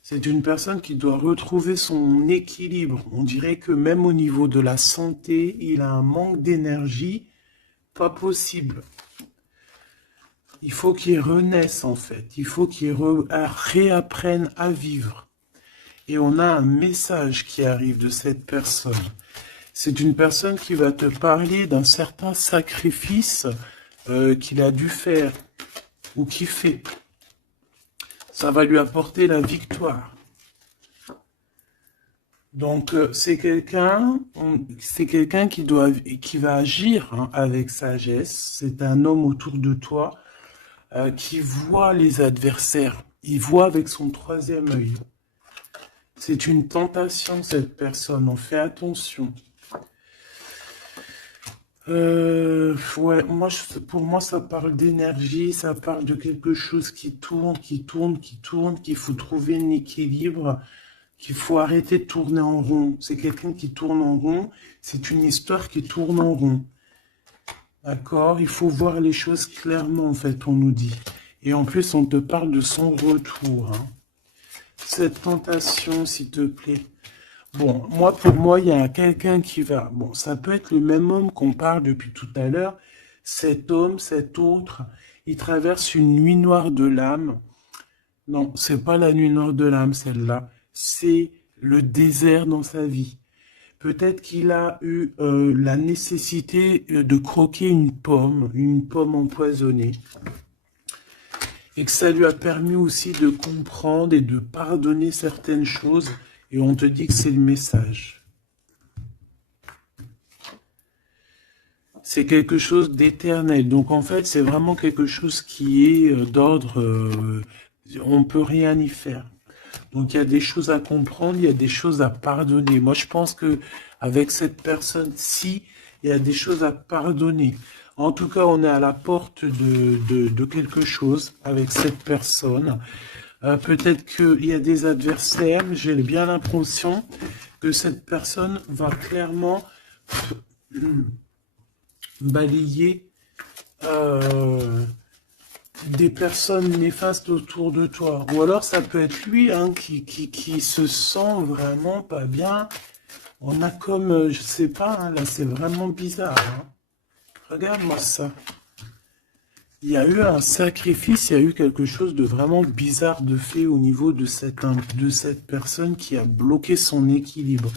C'est une personne qui doit retrouver son équilibre. On dirait que même au niveau de la santé, il a un manque d'énergie, pas possible. Il faut qu'il renaisse en fait. Il faut qu'il réapprenne à vivre. Et on a un message qui arrive de cette personne. C'est une personne qui va te parler d'un certain sacrifice qu'il a dû faire ou qu'il fait. Ça va lui apporter la victoire. Donc c'est quelqu'un qui va agir, hein, avec sagesse. C'est un homme autour de toi qui voit les adversaires. Il voit avec son troisième œil. C'est une tentation, cette personne. On fait attention. Ouais, pour moi, ça parle d'énergie, ça parle de quelque chose qui tourne, qui tourne, qui tourne, qu'il faut trouver un équilibre, qu'il faut arrêter de tourner en rond. C'est quelqu'un qui tourne en rond, c'est une histoire qui tourne en rond. D'accord? Il faut voir les choses clairement, en fait, on nous dit. Et en plus, on te parle de son retour, hein. Cette tentation, s'il te plaît. Bon, pour moi, il y a quelqu'un qui va... Bon, ça peut être le même homme qu'on parle depuis tout à l'heure. Cet homme, cet autre, il traverse une nuit noire de l'âme. Non, c'est pas la nuit noire de l'âme, celle-là. C'est le désert dans sa vie. Peut-être qu'il a eu la nécessité de croquer une pomme empoisonnée. Et que ça lui a permis aussi de comprendre et de pardonner certaines choses. Et on te dit que c'est le message. C'est quelque chose d'éternel. Donc en fait, c'est vraiment quelque chose qui est d'ordre... on ne peut rien y faire. Donc il y a des choses à comprendre, il y a des choses à pardonner. Moi, je pense que avec cette personne-ci, il y a des choses à pardonner. En tout cas, on est à la porte de quelque chose avec cette personne. Peut-être qu'il y a des adversaires, mais j'ai bien l'impression que cette personne va clairement balayer des personnes néfastes autour de toi. Ou alors ça peut être lui, hein, qui se sent vraiment pas bien. On a comme, je sais pas, hein, là c'est vraiment bizarre, hein. Regarde-moi ça. Il y a eu un sacrifice, il y a eu quelque chose de vraiment bizarre de fait au niveau de cette personne qui a bloqué son équilibre.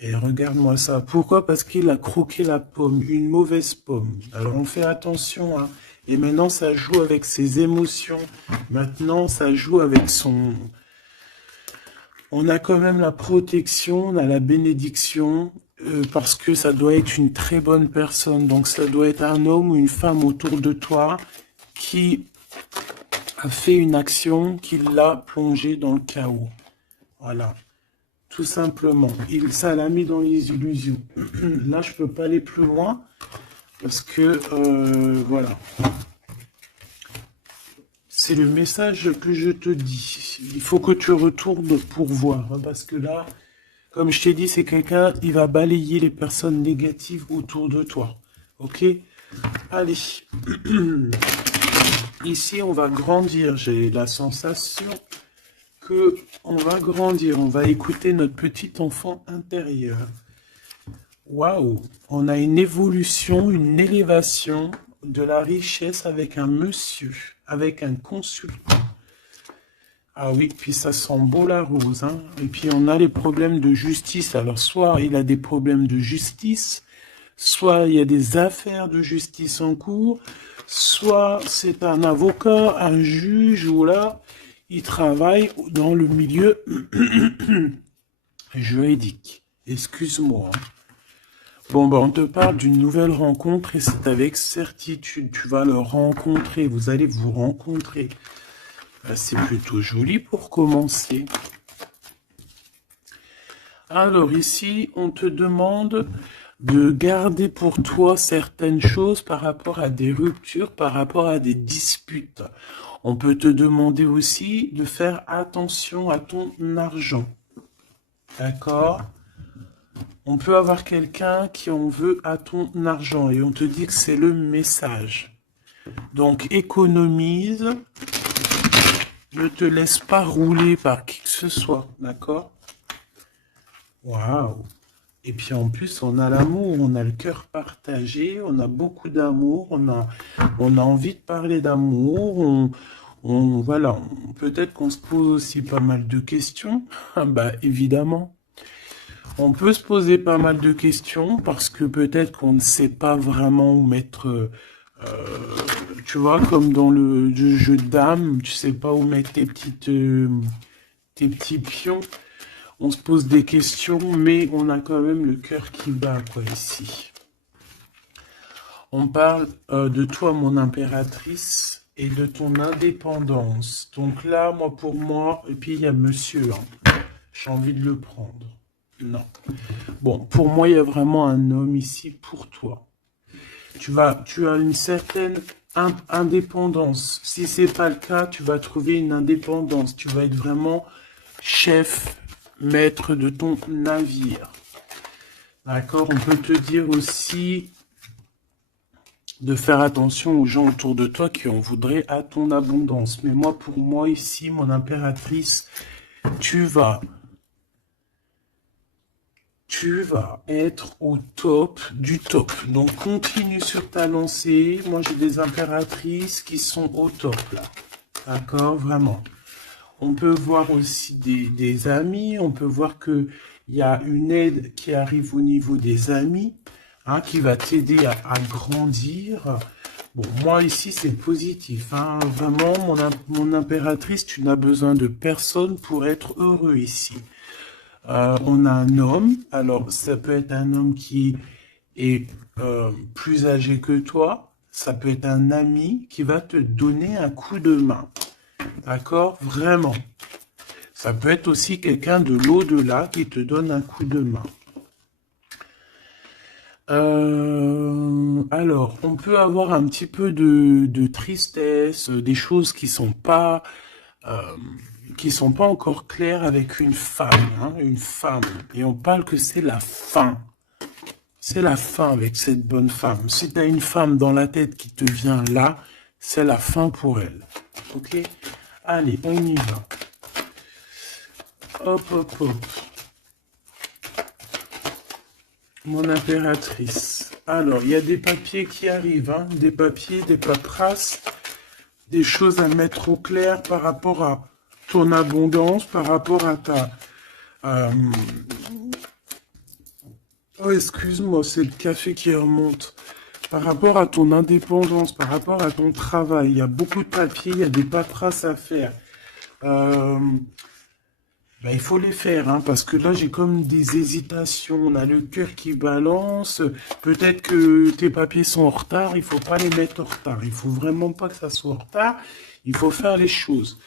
Et regarde-moi ça. Pourquoi? Parce qu'il a croqué la pomme, une mauvaise pomme. Alors on fait attention, hein. Et maintenant ça joue avec ses émotions. Maintenant ça joue avec son... On a quand même la protection, on a la bénédiction, parce que ça doit être une très bonne personne. Donc ça doit être un homme ou une femme autour de toi qui a fait une action qui l'a plongé dans le chaos. Voilà. Tout simplement. Ça l'a mis dans les illusions. Là, je peux pas aller plus loin parce que, voilà. C'est le message que je te dis. Il faut que tu retournes pour voir. Hein, parce que là, comme je t'ai dit, c'est quelqu'un, il va balayer les personnes négatives autour de toi. Ok? Allez. Ici, on va grandir. J'ai la sensation que on va grandir. On va écouter notre petit enfant intérieur. Waouh! On a une évolution, une élévation de la richesse avec un monsieur, avec un consultant. Ah oui, puis ça sent beau la rose, hein. Et puis on a les problèmes de justice. Alors soit il a des problèmes de justice, soit il y a des affaires de justice en cours, soit c'est un avocat, un juge, ou là, il travaille dans le milieu juridique. Excuse-moi. Bon, ben, on te parle d'une nouvelle rencontre et c'est avec certitude. Tu vas le rencontrer, vous allez vous rencontrer. Ben, c'est plutôt joli pour commencer. Alors ici, on te demande de garder pour toi certaines choses par rapport à des ruptures, par rapport à des disputes. On peut te demander aussi de faire attention à ton argent. D'accord? On peut avoir quelqu'un qui en veut à ton argent et on te dit que c'est le message. Donc économise, ne te laisse pas rouler par qui que ce soit, d'accord? Waouh! Et puis en plus, on a l'amour, on a le cœur partagé, on a beaucoup d'amour, on a envie de parler d'amour, voilà, peut-être qu'on se pose aussi pas mal de questions. Ah bah évidemment, on peut se poser pas mal de questions parce que peut-être qu'on ne sait pas vraiment où mettre, tu vois, comme dans le jeu de dames, tu sais pas où mettre tes petits pions. On se pose des questions, mais on a quand même le cœur qui bat, quoi, ici. On parle de toi, mon impératrice, et de ton indépendance. Donc là, moi, pour moi, et puis il y a monsieur, hein. J'ai envie de le prendre. Non. Bon, pour moi, il y a vraiment un homme ici pour toi. Tu as une certaine indépendance. Si c'est pas le cas, tu vas trouver une indépendance. Tu vas être vraiment chef, maître de ton navire. D'accord? On peut te dire aussi de faire attention aux gens autour de toi qui en voudraient à ton abondance. Mais moi, pour moi, ici, mon impératrice, tu vas être au top du top. Donc, continue sur ta lancée. Moi, j'ai des impératrices qui sont au top, là. D'accord? Vraiment. On peut voir aussi des amis. On peut voir que il y a une aide qui arrive au niveau des amis, hein, qui va t'aider à grandir. Bon, moi, ici, c'est positif. Hein. Vraiment, mon impératrice, tu n'as besoin de personne pour être heureux ici. On a un homme, alors ça peut être un homme qui est plus âgé que toi, ça peut être un ami qui va te donner un coup de main, d'accord? Vraiment. Ça peut être aussi quelqu'un de l'au-delà qui te donne un coup de main. Alors, on peut avoir un petit peu de tristesse, des choses qui sont pas encore claires avec une femme, hein, une femme. Et on parle que c'est la fin. C'est la fin avec cette bonne femme. Si tu as une femme dans la tête qui te vient là, c'est la fin pour elle. Ok? Allez, on y va. Hop, hop, hop. Mon impératrice. Alors, il y a des papiers qui arrivent, hein, des papiers, des paperasses, des choses à mettre au clair par rapport à ton abondance, par rapport à ta... Oh, excuse-moi, c'est le café qui remonte. Par rapport à ton indépendance, par rapport à ton travail, il y a beaucoup de papiers, il y a des paperasses à faire. Ben, il faut les faire, hein, parce que là, j'ai comme des hésitations. On a le cœur qui balance. Peut-être que tes papiers sont en retard. Il faut pas les mettre en retard. Il faut vraiment pas que ça soit en retard. Il faut faire les choses.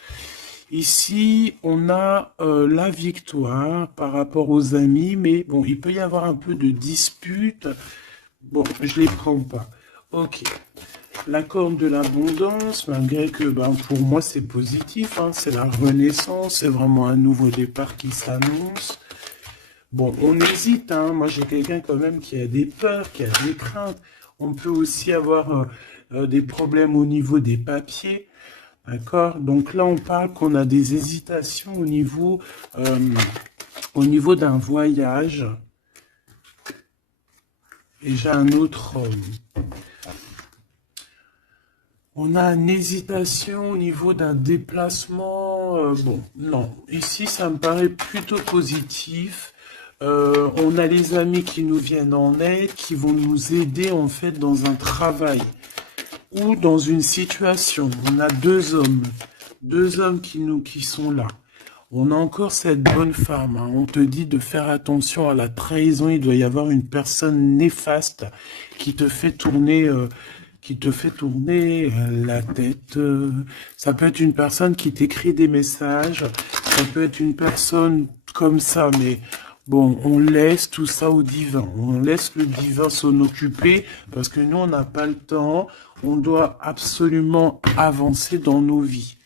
Ici, on a la victoire par rapport aux amis, mais bon, il peut y avoir un peu de dispute. Bon, je les prends pas. Ok. La corne de l'abondance, malgré que ben, pour moi c'est positif, hein, c'est la renaissance, c'est vraiment un nouveau départ qui s'annonce. Bon, on hésite, hein, moi j'ai quelqu'un quand même qui a des peurs, qui a des craintes. On peut aussi avoir des problèmes au niveau des papiers, d'accord? Donc là on parle qu'on a des hésitations au niveau d'un voyage. Et j'ai un autre homme. On a une hésitation au niveau d'un déplacement. Bon, non. Ici, ça me paraît plutôt positif. On a les amis qui nous viennent en aide, qui vont nous aider en fait dans un travail ou dans une situation. On a deux hommes qui sont là. On a encore cette bonne femme. Hein. On te dit de faire attention à la trahison. Il doit y avoir une personne néfaste qui te fait tourner la tête. Ça peut être une personne qui t'écrit des messages, ça peut être une personne comme ça, mais bon, on laisse tout ça au divin. On laisse le divin s'en occuper parce que nous, on n'a pas le temps. On doit absolument avancer dans nos vies.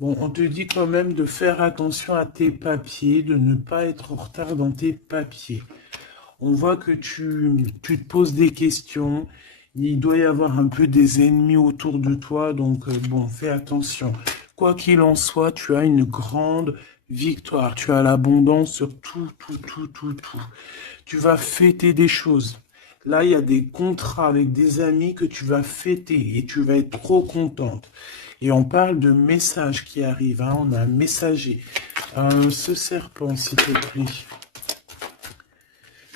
Bon, on te dit quand même de faire attention à tes papiers, de ne pas être en retard dans tes papiers. On voit que tu te poses des questions. Il doit y avoir un peu des ennemis autour de toi, donc bon, fais attention. Quoi qu'il en soit, tu as une grande victoire. Tu as l'abondance sur tout, tout, tout, tout, tout. Tu vas fêter des choses. Là, il y a des contrats avec des amis que tu vas fêter et tu vas être trop contente. Et on parle de messages qui arrivent, hein. On a un messager. Ce serpent, s'il te plaît.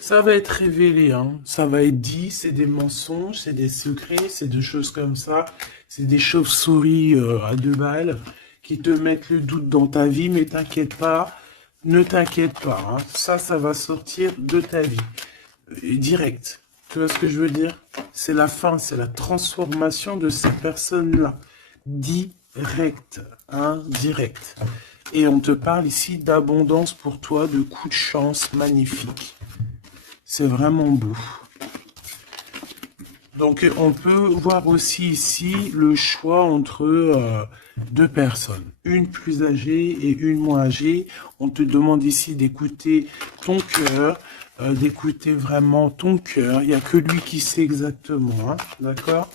Ça va être révélé, hein. Ça va être dit, c'est des mensonges, c'est des secrets, c'est des choses comme ça. C'est des chauves-souris à 2 balles qui te mettent le doute dans ta vie, mais t'inquiète pas, ne t'inquiète pas, hein. Ça va sortir de ta vie. Direct. Tu vois ce que je veux dire? C'est la fin, c'est la transformation de ces personnes-là. Direct, hein, direct. Et on te parle ici d'abondance pour toi, de coups de chance magnifiques. C'est vraiment beau. Donc, on peut voir aussi ici le choix entre 2 personnes. Une plus âgée et une moins âgée. On te demande ici d'écouter ton cœur, d'écouter vraiment ton cœur. Il n'y a que lui qui sait exactement, hein, d'accord?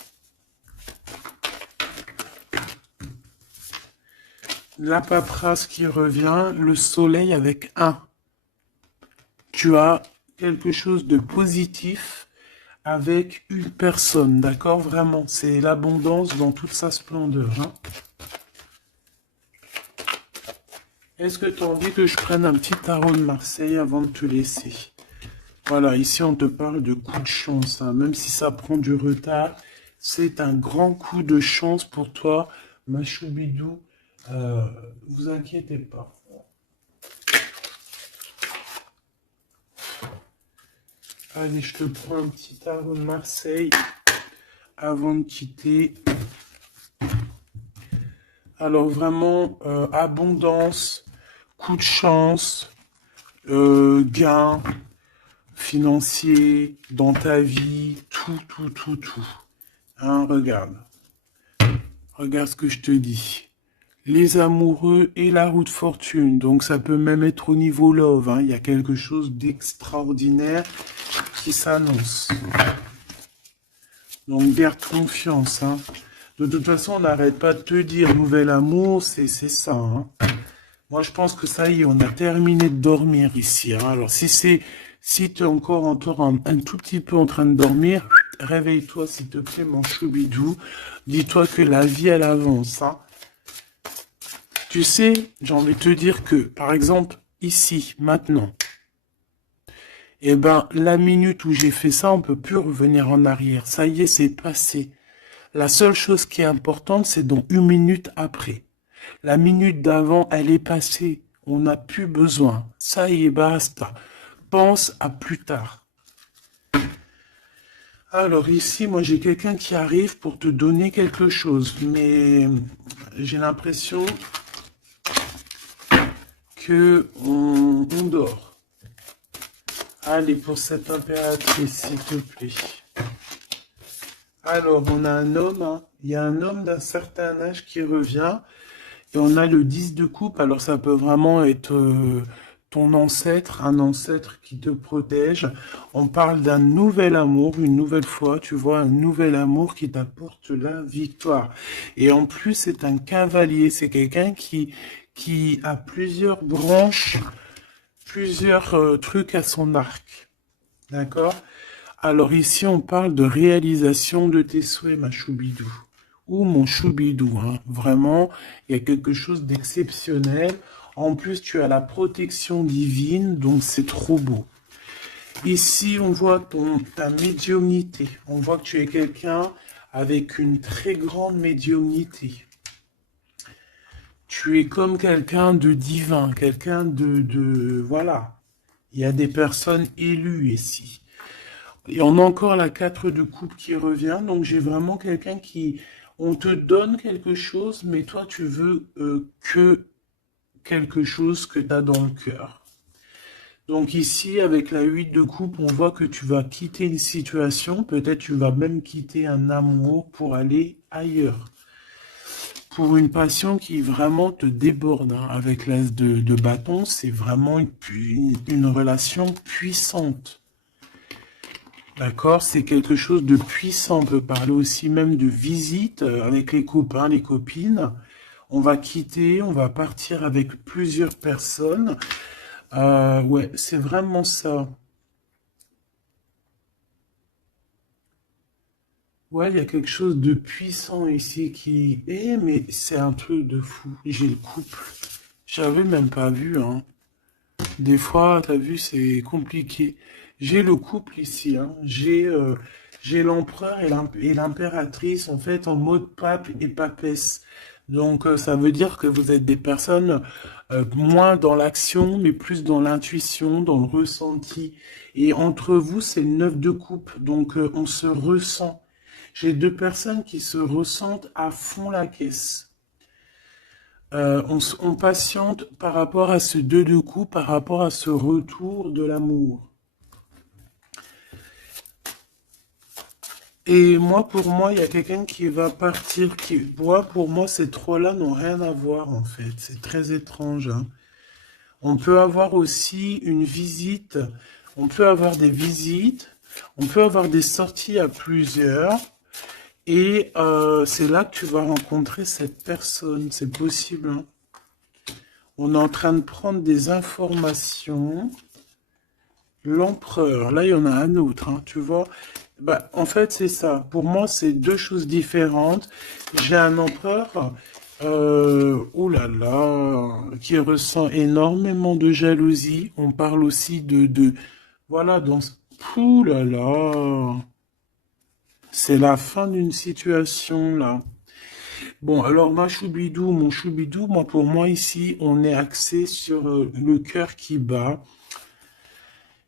La paperasse qui revient, le soleil avec 1. Tu as quelque chose de positif avec une personne, d'accord? Vraiment, c'est l'abondance dans toute sa splendeur, hein. Est-ce que tu as envie que je prenne un petit tarot de Marseille avant de te laisser? Voilà, ici on te parle de coup de chance, hein. Même si ça prend du retard, c'est un grand coup de chance pour toi, ma choubidou. Vous inquiétez pas. Allez, je te prends un petit tarot de Marseille avant de quitter. Alors vraiment, abondance, coup de chance, gain financier dans ta vie, tout, tout, tout, tout. Hein, regarde. Regarde ce que je te dis. Les amoureux et la roue de fortune. Donc ça peut même être au niveau love, hein. Il y a quelque chose d'extraordinaire qui s'annonce. Donc garde confiance, hein. De toute façon, on n'arrête pas de te dire nouvel amour, c'est ça, hein. Moi, je pense que ça y est, on a terminé de dormir ici, hein. Alors, si tu es encore un tout petit peu en train de dormir, réveille-toi, s'il te plaît, mon choubidou. Dis-toi que la vie, elle avance, hein. Tu sais, j'ai envie de te dire que, par exemple, ici, maintenant, eh ben, la minute où j'ai fait ça, on peut plus revenir en arrière. Ça y est, c'est passé. La seule chose qui est importante, c'est dans 1 minute après. La minute d'avant, elle est passée. On n'a plus besoin. Ça y est, basta. Pense à plus tard. Alors ici, moi, j'ai quelqu'un qui arrive pour te donner quelque chose. Mais j'ai l'impression que on dort. Allez, pour cette impératrice, s'il te plaît. Alors, on a un homme, hein. Il y a un homme d'un certain âge qui revient. Et on a le 10 de coupe. Alors, ça peut vraiment être ton ancêtre, un ancêtre qui te protège. On parle d'un nouvel amour, une nouvelle fois, tu vois, un nouvel amour qui t'apporte la victoire. Et en plus, c'est un cavalier. C'est quelqu'un qui a plusieurs branches, plusieurs trucs à son arc. D'accord? Alors ici, on parle de réalisation de tes souhaits, ma choubidou. Ou mon choubidou, hein. Vraiment, il y a quelque chose d'exceptionnel. En plus, tu as la protection divine, donc c'est trop beau. Ici, on voit ta médiumnité. On voit que tu es quelqu'un avec une très grande médiumnité. Tu es comme quelqu'un de divin, quelqu'un voilà. Il y a des personnes élues ici. Et on a encore la 4 de coupe qui revient. Donc, j'ai vraiment quelqu'un qui... On te donne quelque chose, mais toi, tu veux que quelque chose que tu as dans le cœur. Donc ici, avec la 8 de coupe, on voit que tu vas quitter une situation. Peut-être tu vas même quitter un amour pour aller ailleurs. pour une passion qui vraiment te déborde, hein. Avec l'as de bâton, c'est vraiment une relation puissante. D'accord? C'est quelque chose de puissant. On peut parler aussi même de visite avec les copains, les copines. On va quitter, on va partir avec plusieurs personnes. Ouais, c'est vraiment ça. Ouais, il y a quelque chose de puissant ici qui est, mais c'est un truc de fou. J'ai le couple. J'avais même pas vu, hein. Des fois, t'as vu, c'est compliqué. J'ai le couple ici, hein. J'ai l'empereur et l'impératrice, en fait, en mode pape et papesse. Donc, ça veut dire que vous êtes des personnes moins dans l'action, mais plus dans l'intuition, dans le ressenti. Et entre vous, c'est le neuf de coupe. Donc, on se ressent. J'ai deux personnes qui se ressentent à fond la caisse. On patiente par rapport à ce deux de coups, par rapport à ce retour de l'amour. Et moi, pour moi, il y a quelqu'un qui va partir, pour moi, ces trois-là n'ont rien à voir, en fait. C'est très étrange, hein. On peut avoir aussi une visite, on peut avoir des visites, on peut avoir des sorties à plusieurs. Et c'est là que tu vas rencontrer cette personne, c'est possible, hein. On est en train de prendre des informations. L'empereur, là il y en a un autre, hein, tu vois. Bah, en fait, c'est ça. Pour moi, c'est deux choses différentes. J'ai un empereur, oh là là, qui ressent énormément de jalousie. On parle aussi voilà, ouh là là, c'est la fin d'une situation là. Bon, alors ma choubidou, mon choubidou, moi pour moi ici, on est axé sur le cœur qui bat.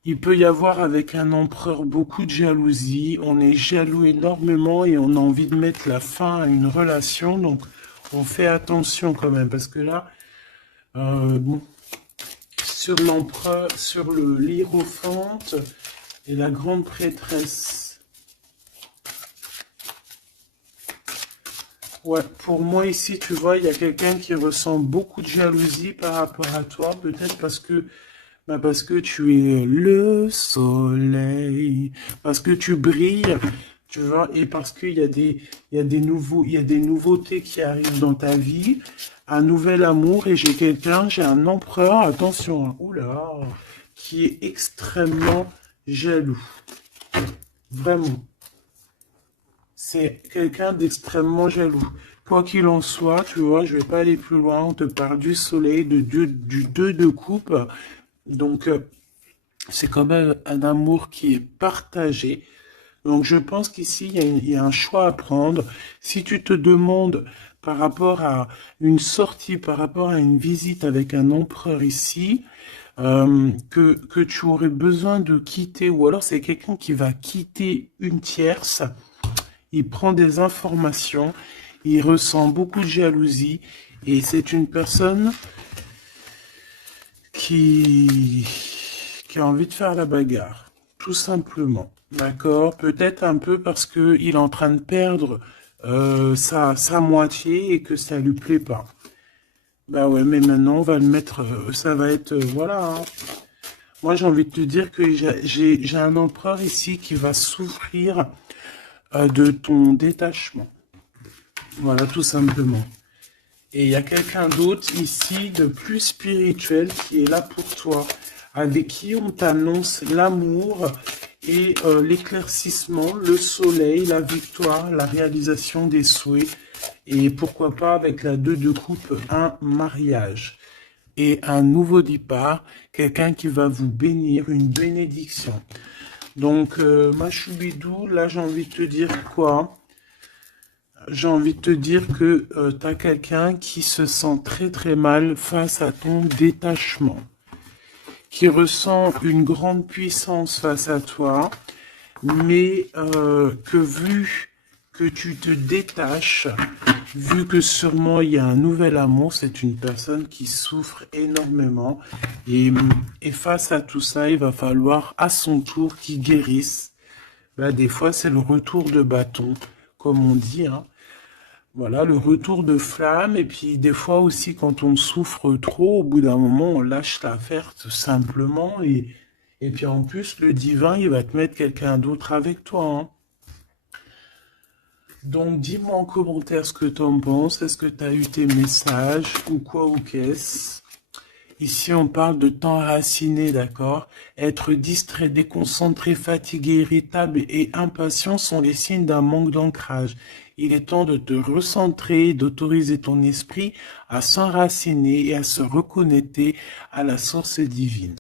Il peut y avoir avec un empereur beaucoup de jalousie. On est jaloux énormément et on a envie de mettre la fin à une relation. Donc on fait attention quand même parce que là, bon, sur l'empereur, sur le l'hiérophante et la grande prêtresse. Ouais, pour moi ici, tu vois, il y a quelqu'un qui ressent beaucoup de jalousie par rapport à toi, peut-être parce que tu es le soleil, parce que tu brilles, tu vois, et parce il y a des nouveautés qui arrivent dans ta vie, un nouvel amour, et j'ai un empereur, attention, hein, oula, qui est extrêmement jaloux, vraiment. C'est quelqu'un d'extrêmement jaloux. Quoi qu'il en soit, tu vois, je vais pas aller plus loin. On te parle du soleil, du 2 de coupe. Donc, c'est quand même un amour qui est partagé. Donc, je pense qu'ici, il y a un choix à prendre. Si tu te demandes par rapport à une sortie, par rapport à une visite avec un empereur ici, que tu aurais besoin de quitter, ou alors c'est quelqu'un qui va quitter une tierce, il prend des informations, il ressent beaucoup de jalousie et c'est une personne qui, qui a envie de faire la bagarre, tout simplement. D'accord? Peut-être un peu parce que il est en train de perdre sa moitié et que ça lui plaît pas. Bah ouais, mais maintenant on va le mettre, ça va être, voilà, hein. Moi j'ai envie de te dire que j'ai un empereur ici qui va souffrir de ton détachement. Voilà, tout simplement. Et il y a quelqu'un d'autre ici de plus spirituel qui est là pour toi, avec qui on t'annonce l'amour et l'éclaircissement, le soleil, la victoire, la réalisation des souhaits. Et pourquoi pas avec la 2 de coupe, un mariage. Et un nouveau départ, quelqu'un qui va vous bénir, une bénédiction. Donc, ma choubidou, là j'ai envie de te dire quoi? J'ai envie de te dire que tu as quelqu'un qui se sent très très mal face à ton détachement, qui ressent une grande puissance face à toi, mais que vu que tu te détaches, vu que sûrement il y a un nouvel amour, c'est une personne qui souffre énormément. Et face à tout ça, il va falloir à son tour qu'il guérisse. Bah, des fois, c'est le retour de bâton, comme on dit, hein. Voilà, le retour de flamme. Et puis des fois aussi, quand on souffre trop, au bout d'un moment, on lâche l'affaire tout simplement. Et puis en plus, le divin, il va te mettre quelqu'un d'autre avec toi, hein. Donc dis-moi en commentaire ce que tu en penses. Est-ce que tu as eu tes messages ou quoi ou qu'est-ce? Ici, on parle de temps raciné, d'accord? Être distrait, déconcentré, fatigué, irritable et impatient sont les signes d'un manque d'ancrage. Il est temps de te recentrer, d'autoriser ton esprit à s'enraciner et à se reconnecter à la source divine.